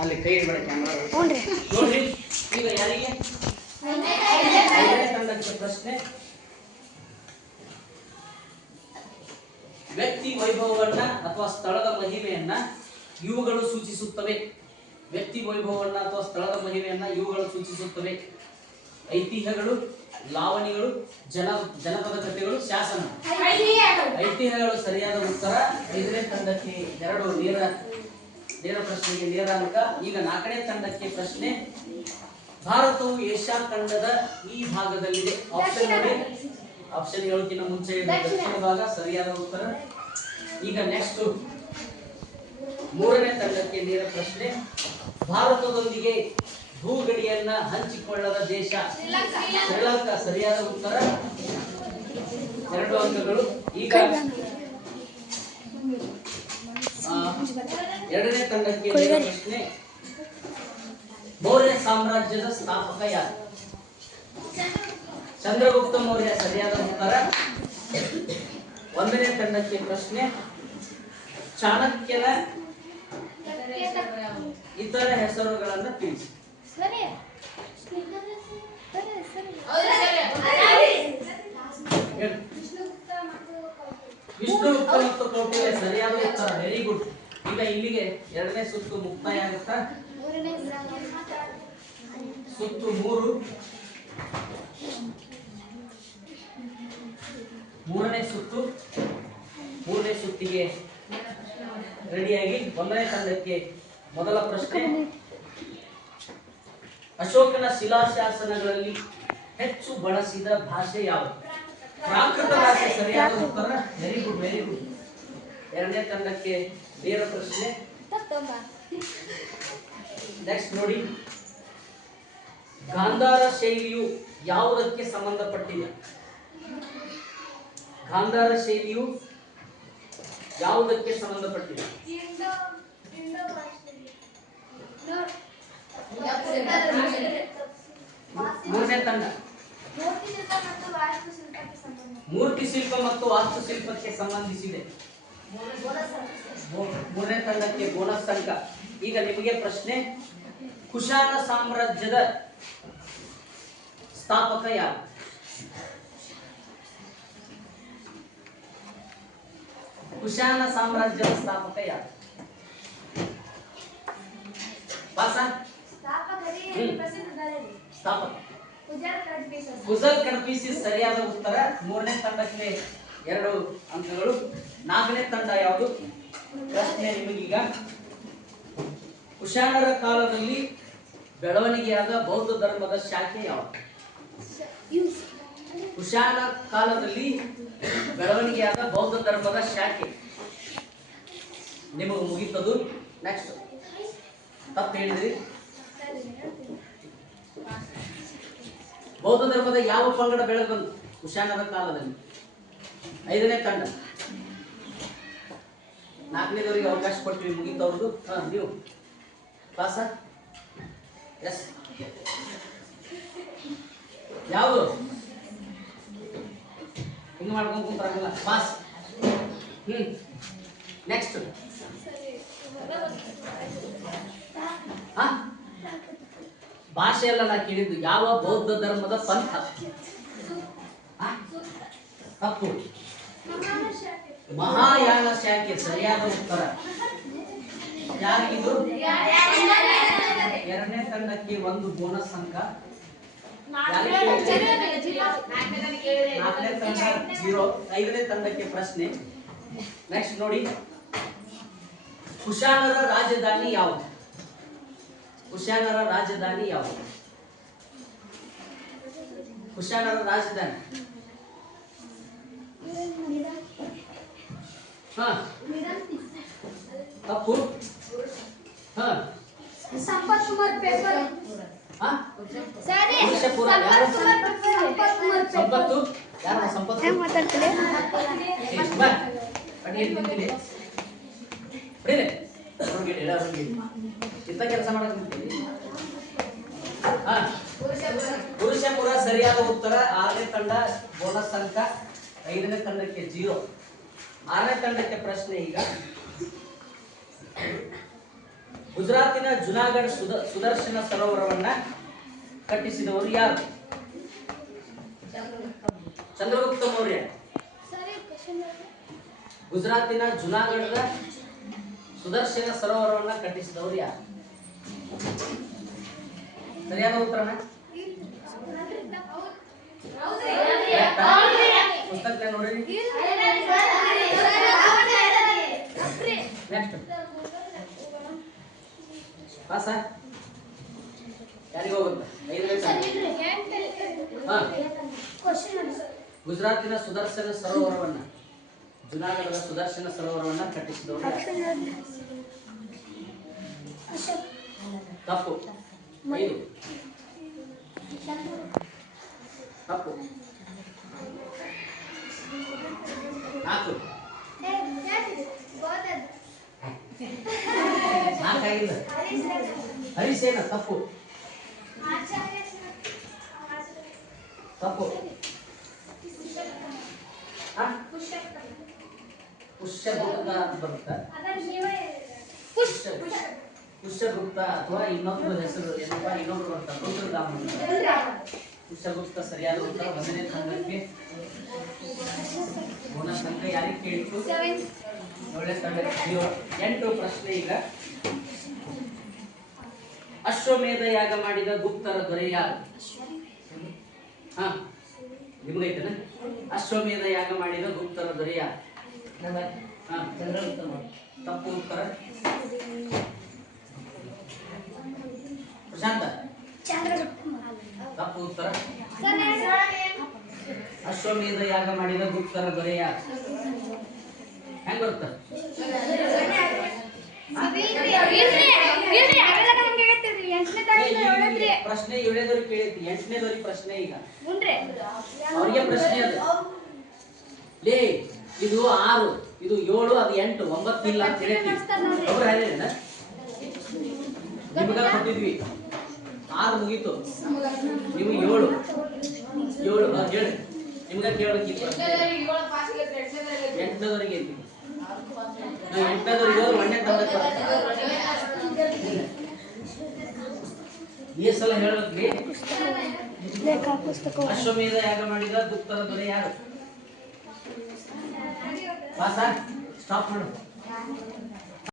ಅಲ್ಲಿ ಕೈ ಇಡಬೇಡ ಕ್ಯಾಮರಾ ನೋಡ್ರಿ. ಈಗ ಯಾರಿಗೆ ಐದನೇ ತಂಡಕ್ಕೆ ಪ್ರಶ್ನೆ. ವ್ಯಕ್ತಿ ವೈಭವವನ್ನ ಅಥವಾ ಸ್ಥಳದ ಮಹಿಮೆಯನ್ನ ಇವುಗಳು ಸೂಚಿಸುತ್ತವೆ. ವ್ಯಕ್ತಿ ವೈಭವವನ್ನ ಅಥವಾ ಸ್ಥಳದ ಮಹಿಮೆಯನ್ನ ಇವುಗಳು ಸೂಚಿಸುತ್ತವೆ. ಐತಿಹ್ಯಗಳು, ಲಾವಣಿಗಳು, ಜನಪದ ಕಥೆಗಳು, ಶಾಸನ. ಐತಿಹ್ಯಗಳು ಸರಿಯಾದ ಉತ್ತರ. ಐದನೇ ತಂಡಕ್ಕೆ 2 ನೇರ ಪ್ರಶ್ನೆಗೆ ನೇರ ಅಂಕ. ಈಗ 4ನೇ ತಂಡಕ್ಕೆ ಪ್ರಶ್ನೆ. ಭಾರತವು ಏಷ್ಯಾ ಖಂಡದ ಈ ಭಾಗದಲ್ಲಿದೆ. ಆಪ್ಷನ್ ನೋಡಿ. ಆಪ್ಷನ್ ಹೇಳೋಕ್ಕಿಂತ ಮುಂಚೆ ದಕ್ಷಿಣ ಭಾಗ ಸರಿಯಾದ ಉತ್ತರ. ಈಗ ನೆಕ್ಸ್ಟ್ 3ನೇ ತಂಡಕ್ಕೆ ನೇರ ಪ್ರಶ್ನೆ. ಭಾರತದೊಂದಿಗೆ ಭೂಗಡಿಯನ್ನ ಹಂಚಿಕೊಳ್ಳದ ದೇಶ ಶ್ರೀಲಂಕಾ ಸರಿಯಾದ ಉತ್ತರ. 2 ಅಂಕಗಳು. ಈಗ 2ನೇ ತಂಡಕ್ಕೆ ನೇರ ಪ್ರಶ್ನೆ. ಮೌರ್ಯ ಸಾಮ್ರಾಜ್ಯದ ಸ್ಥಾಪಕ ಯಾರು? ಚಂದ್ರಗುಪ್ತ ಮೌರ್ಯ ಸರಿಯಾದ ಉತ್ತರ. 1ನೇ ತಂಡಕ್ಕೆ ಪ್ರಶ್ನೆ. ಚಾಣಕ್ಯನ ಇತರ ಹೆಸರುಗಳನ್ನು ತಿಳಿಸಿ. ವಿಷ್ಣುಗುಪ್ತ ಮತ್ತು ಕೌಟಿಲ್ಯ ಸರಿಯಾದ ಉತ್ತರ. Very good. ಈಗ ಇಲ್ಲಿಗೆ 2ನೇ ಸುತ್ತು ಮುಕ್ತಾಯ ಆಗುತ್ತಾ? ಸುತ್ತು 3. 3ನೇ ಸುತ್ತು. 3ನೇ ಸುತ್ತಿಗೆ ರೆಡಿಯಾಗಿ 1ನೇ ತಂಡಕ್ಕೆ ಮೊದಲ ಪ್ರಶ್ನೆ. ಅಶೋಕನ ಶಿಲಾಶಾಸನಗಳಲ್ಲಿ ಹೆಚ್ಚು ಬಳಸಿದ ಭಾಷೆ ಯಾವುದು? ಪ್ರಾಕೃತ ಭಾಷೆ ಸರಿಯಾದ ಉತ್ತರ. Very good, very good. 2ನೇ ತಂಡಕ್ಕೆ ನೇರ ಪ್ರಶ್ನೆ. ನೆಕ್ಸ್ಟ್ ನೋಡಿ. ಗಾಂಧಾರ ಶೈಲಿಯು ಯಾವುದಕ್ಕೆ ಸಂಬಂಧಪಟ್ಟಿಲ್ಲ? ಗಾಂಧಾರ ಶೈಲಿಯು ಯಾವುದಕ್ಕೆ ಸಂಬಂಧಪಟ್ಟಿಲ್ಲ? 3ನೇ ತಂಡ ಮೂರ್ತಿ ಶಿಲ್ಪ ಮತ್ತು ವಾಸ್ತುಶಿಲ್ಪಕ್ಕೆ ಸಂಬಂಧಿಸಿದೆ. 3ನೇ ತಂಡಕ್ಕೆ ಬೋನಸ್ ಅಂಕ. ಈಗ ನಿಮಗೆ ಪ್ರಶ್ನೆ. ಕುಶಾನ ಸಾಮ್ರಾಜ್ಯದ ಸ್ಥಾಪಕ ಯಾರು? ಕುಶಾನ ಸಾಮ್ರಾಜ್ಯದ ಸ್ಥಾಪಕ ಯಾರು? ಸ್ಥಾಪಕ ಗುಜಲ್ ಕಡ್ಪೀಸಿಸ್ ಸರಿಯಾದ ಉತ್ತರ. 3ನೇ ತಂಡಕ್ಕೆ 2 ಅಂಕಗಳು. 4ನೇ ತಂಡ ಯಾವುದು? ಪ್ರಶ್ನೆ ನಿಮಗೀಗ. ಕುಶಾನರ ಕಾಲದಲ್ಲಿ ಬೆಳವಣಿಗೆಯಾದ ಬೌದ್ಧ ಧರ್ಮದ ಶಾಖೆ ಯಾವುದು? ಕುಶಾನ ಕಾಲದಲ್ಲಿ ಬೆಳವಣಿಗೆಯಾದ ಬೌದ್ಧ ಧರ್ಮದ ಶಾಖೆ. ನಿಮಗೆ ಮುಗಿತದು. ನೆಕ್ಸ್ಟ್ ತಪ್ಪು ಹೇಳಿದ್ರಿ. ಬೌದ್ಧ ಧರ್ಮದ ಯಾವ ಪಂಗಡ ಬೆಳೆದು ಬಂತು ಕುಶಾನರ ಕಾಲದಲ್ಲಿ? 5ನೇ ತಂಡ. 4ನೇದವರಿಗೆ ಅವಕಾಶ ಕೊಟ್ಟಿವಿ. ಮುಗಿತವ್ರದ್ದು. ನೀವು ಪಾಸ? ಎಸ್. ಯಾವುದು ಹಿಂಗೆ ಮಾಡ್ಕೊಂಡು ಕುಂತಾರಲ್ಲ? ಪಾಸ್. ನೆಕ್ಸ್ಟ್ ಭಾಷೆ ಎಲ್ಲ ನಾ ಕೇಳಿದ್ದು. ಯಾವ ಬೌದ್ಧ ಧರ್ಮದ ಪಂಥ? ತಪ್ಪು. ಮಹಾಯಾನ ಶಾಖೆ ಸರಿಯಾದ ಉತ್ತರ. ಯಾರಿಗಿದು? 2ನೇ ತಂಡಕ್ಕೆ 1 ಬೋನಸ್ ಅಂಕ. 4ನೇ ತಂಡ 0. 5ನೇ ತಂಡಕ್ಕೆ ಪ್ರಶ್ನೆ. ನೆಕ್ಸ್ಟ್ ನೋಡಿ. ಕುಶಾನರ ರಾಜಧಾನಿ ಯಾವುದು? ಕುಶಾನರ ರಾಜಧಾನಿ ಯಾವುದು? ಕುಶಾನರ ರಾಜಧಾನಿ ತಪ್ಪು. ಸಂಪತ್ತು ಯಾರು? ಸಂಪತ್ತು ಇಂಥ ಕೆಲಸ ಮಾಡಕ್ಕೆ. ಪುರುಷಪುರ ಸರಿಯಾದ ಉತ್ತರ. 6ನೇ ತಂಡ ಬೋನಸ್ ಅಂಕ. 5ನೇ ತಂಡಕ್ಕೆ 0. ಆರನೇ ತಂಡಕ್ಕೆ ಪ್ರಶ್ನೆ ಈಗ. ಗುಜರಾತಿನ ಜುನಾಗಢ ಸುದರ್ಶನ ಸರೋವರವನ್ನ ಕಟ್ಟಿಸಿದವರು ಯಾರು? ಚಂದ್ರಗುಪ್ತ ಮೌರ್ಯ. ಗುಜರಾತಿನ ಜುನಾಗಢದ ಸುದರ್ಶನ ಸರೋವರವನ್ನ ಕಟ್ಟಿಸಿದವರು ಯಾರು? ಸರಿಯಾದ ಉತ್ತರನ ಪುಸ್ತಕ ನೋಡ್ರಿ. ನೆಕ್ಸ್ಟ್ ಪಾಸ ಯಾರಿಗೆ ಹೋಗುತ್ತೆ? ಗುಜರಾತಿನ ಸುದರ್ಶನ ಸರೋವರವನ್ನ ಜುನಾಗಢದ ಸುದರ್ಶನ ಸರೋವರವನ್ನ ಕಟ್ಟಿಸಿದವರು ತಪ್ಪು. 5 ತಪ್ಪು. 4 4 ಹರಿಸೇನ ತಪ್ಪು. ತಪ್ಪು. ಪುಷ್ಯಗುಪ್ತ ಅಂತ ಬರುತ್ತಾ? ಪುಷ್ಯಗುಪ್ತ ಅಥವಾ ಇನ್ನೊಬ್ಬರ ಹೆಸರು ಏನಪ್ಪಾ? ಇನ್ನೊಬ್ರು ಬರ್ತಾರೆ ರುದ್ರದಾಮ. ಪುಷ್ಯಗುಪ್ತ ಸರಿಯಾದ ಉತ್ತರ. 1ನೇ ತಂಡಕ್ಕೆ ಬೋನಸ್ ಅಂಕ ಯಾರಿಗೆ ಕೇಳಿತ್ತು? 7ನೇ ತಂಡಕ್ಕೆ 0. 8 ಪ್ರಶ್ನೆ ಈಗ. ಅಶ್ವಮೇಧ ಯಾಗ ಮಾಡಿದ ಗುಪ್ತರ ದೊರೆ ಯಾರು? ಹಾ ನಿಮಗೈತನ? ಅಶ್ವಮೇಧ ಯಾಗ ಮಾಡಿದ ಗುಪ್ತರ ದೊರೆ ಯಾರು? ತಪ್ಪು ಉತ್ತರ. ಪ್ರಶಾಂತ ತಪ್ಪು ಉತ್ತರ. ಅಶ್ವಮೇಧ ಯಾಗ ಮಾಡಿದ ಗುಪ್ತರ ದೊರೆ ಯಾರು? ಹೆಂಗ್ ಬರುತ್ತ? ಪ್ರಶ್ನೆ 7ನೇದವ್ರಿಗೆ ಕೇಳಿದ್ವಿ. 8ನೇದವ್ರಿಗೆ ಪ್ರಶ್ನೆ ಈಗ ಅವ್ರಿಗೆ ಪ್ರಶ್ನೆ ಅದು. ಲೇ ಇದು 6 ಇದು 7 ಅದು 8 9 ಇಲ್ಲ ಅಂತ ಹೇಳ್ತೀವಿ. ಅವ್ರು ಹೇಳಿದ ನಿಮಗ ಕೊಟ್ಟಿದ್ವಿ 6 ಮುಗೀತು. ನೀವು 7 ಹೇಳಿ ನಿಮ್ಗ ಕೇಳಬೇಕಿತ್ತು. 8ನೇದವ್ರಿಗೆ ಐತಿ. 8ನೇದವ್ರಿಗೆ 1ನೇ ತಂಡಕ್ಕೆ ಈ ಸಲ ಹೇಳ್ಬೇಕ್ರಿ. ಅಶ್ವಮೇಧ ಯಾಗ ಮಾಡಿದ ಗುಪ್ತರ ದೊರೆ ಯಾರು? ಸ್ಟಾಪ್ ಮಾಡು.